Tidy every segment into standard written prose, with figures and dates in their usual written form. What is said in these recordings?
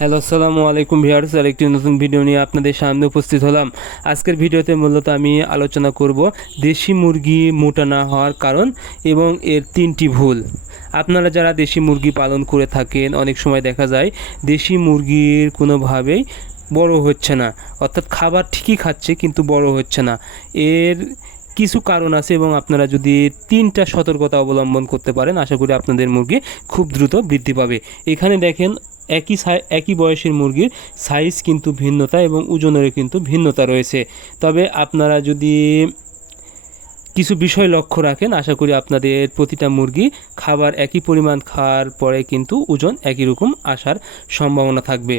Hello, আসসালামু আলাইকুম viewers. আরেকটি নতুন ভিডিও নিয়ে আপনাদের সামনে উপস্থিত হলাম। আজকের ভিডিওতে মূলত আমি আলোচনা করব দেশি মুরগি মোটা না হওয়ার কারণ এবং এর 3টি ভুল। আপনারা যারা দেশি মুরগি পালন করে থাকেন, অনেক সময় দেখা যায় দেশি মুরগির কোনোভাবেই বড় হচ্ছে না, অর্থাৎ খাবার ঠিকই খাচ্ছে কিন্তু বড় হচ্ছে না। এর কিছু কারণ আছে এবং আপনারা যদি 3টা সতর্কতা অবলম্বন করতে পারেন, আশা করি আপনাদের মুরগি খুব দ্রুত বৃদ্ধি পাবে। এখানে দেখেন একই বয়সের মুরগির সাইজ কিন্তু ভিন্নতা এবং ওজনেরও কিন্তু ভিন্নতা রয়েছে। তবে আপনারা যদি কিছু বিষয় লক্ষ্য রাখেন, আশা করি আপনাদের প্রতিটা মুরগি খাবার একই পরিমাণ খাওয়ার পরে কিন্তু ওজন একই রকম আসার সম্ভাবনা থাকবে।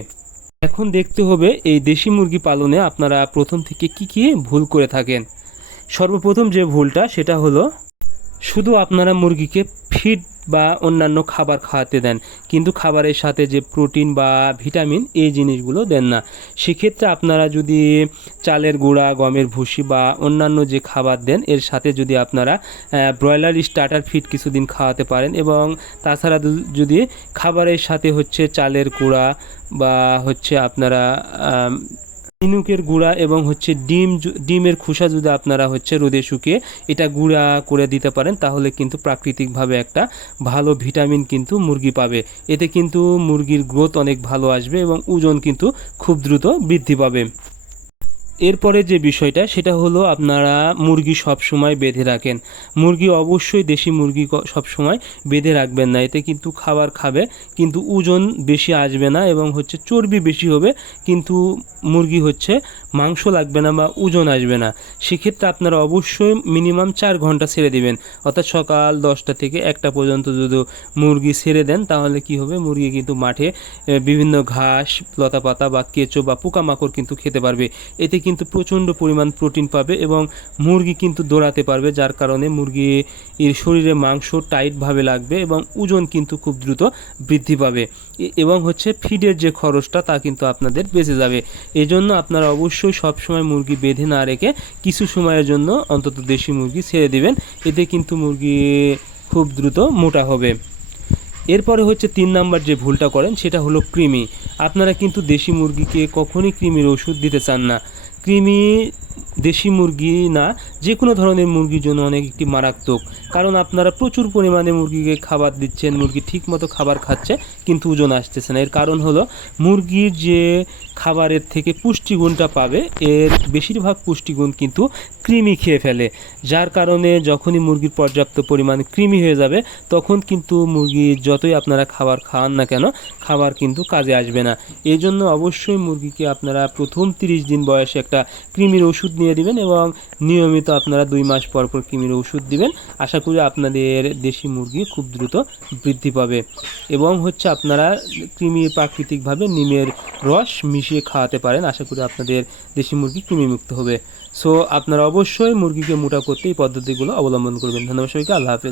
এখন দেখতে হবে এই দেশি মুরগি পালনে আপনারা প্রথম থেকে কি ভুল করে থাকেন। সর্বপ্রথম যে ভুলটা সেটা হলো শুধু আপনারা মুরগিকে ফিড বা অন্যান্য খাবার খাওয়াতে দেন, কিন্তু খাবারের সাথে যে প্রোটিন বা ভিটামিন এই জিনিসগুলো দেন না। সেক্ষেত্রে আপনারা যদি চালের গুঁড়া, গমের ভুসি বা অন্যান্য যে খাবার দেন এর সাথে যদি আপনারা ব্রয়লার স্টার্টার ফিড কিছুদিন খাওয়াতে পারেন, এবং তাছাড়া যদি খাবারের সাথে হচ্ছে চালের গুঁড়া বা হচ্ছে আপনারা ঝিনুকের গুঁড়া এবং হচ্ছে ডিমের খোসা যদি আপনারা হচ্ছে রোদে শুকিয়ে এটা গুঁড়া করে দিতে পারেন, তাহলে কিন্তু প্রাকৃতিকভাবে একটা ভালো ভিটামিন কিন্তু মুরগি পাবে। এতে কিন্তু মুরগির গ্রোথ অনেক ভালো আসবে এবং ওজন কিন্তু খুব দ্রুত বৃদ্ধি পাবে। এরপরে যে বিষয়টা সেটা হলো আপনারা মুরগি সব সময় বেঁধে রাখেন। মুরগি অবশ্যই দেশি মুরগি সব সময় বেঁধে রাখবেন না, এতে কিন্তু খাবার খাবে কিন্তু ওজন বেশি আসবে না এবং হচ্ছে চর্বি বেশি হবে, কিন্তু মুরগি হচ্ছে মাংস লাগবে না বা ওজন আসবে না। সেক্ষেত্রে আপনারা অবশ্যই মিনিমাম 4 ঘন্টা ছেড়ে দিবেন, অর্থাৎ সকাল 10টা থেকে 1টা পর্যন্ত যদি মুরগি ছেড়ে দেন তাহলে কি হবে, মুরগি কিন্তু মাঠে বিভিন্ন ঘাস, লতাপাতা বা কেঁচো বা পোকামাকড় কিন্তু খেতে পারবে। এতে কিন্তু প্রচণ্ড পরিমাণ প্রোটিন পাবে এবং মুরগি কিন্তু দৌড়াতে পারবে, যার কারণে মুরগির শরীরে মাংস টাইটভাবে লাগবে এবং ওজন কিন্তু খুব দ্রুত বৃদ্ধি পাবে এবং হচ্ছে ফিডের যে খরচটা তা কিন্তু আপনাদের বেঁচে যাবে। এই জন্য আপনারা অবশ্যই সবসময় মুরগি বেঁধে না রেখে কিছু সময়ের জন্য অন্তত দেশি মুরগি ছেড়ে দিবেন, এতে কিন্তু মুরগি খুব দ্রুত মোটা হবে। এরপরে হচ্ছে 3 নাম্বার যে ভুলটা করেন সেটা হলো কৃমি। আপনারা কিন্তু দেশি মুরগিকে কখনই কৃমির ওষুধ দিতে চান না। কৃমি দেশি মুরগি না, যে কোনো ধরনের মুরগির জন্য অনেক একটি মারাত্মক, কারণ আপনারা প্রচুর পরিমাণে মুরগিকে খাবার দিচ্ছেন, মুরগি ঠিকমতো খাবার খাচ্ছে কিন্তু ওজন আসতেছে না। এর কারণ হলো মুরগির যে খাবারের থেকে পুষ্টিগুণটা পাবে এর বেশিরভাগ পুষ্টিগুণ কিন্তু কৃমি খেয়ে ফেলে, যার কারণে যখনই মুরগির পর্যাপ্ত পরিমাণ কৃমি হয়ে যাবে তখন কিন্তু মুরগির যতই আপনারা খাবার খাওয়ান না কেন খাবার কিন্তু কাজে আসবে না। এই জন্য অবশ্যই মুরগিকে আপনারা প্রথম 30 দিন বয়সে একটা কৃমির ওষুধ নিয়ে দিবেন এবং নিয়মিত আপনারা 2 মাস পর পর কৃমির ওষুধ দিবেন। আশা করি আপনাদের দেশি মুরগি খুব দ্রুত বৃদ্ধি পাবে এবং হচ্ছে আপনারা কৃমি প্রাকৃতিকভাবে নিমের রস মিশিয়ে খাওয়াতে পারেন, আশা করি আপনাদের দেশি মুরগি কৃমিমুক্ত হবে। সো আপনারা অবশ্যই মুরগিকে মোটা করতে এই পদ্ধতিগুলো অবলম্বন করবেন। ধন্যবাদ সবাইকে, আল্লাহ হাফেজ।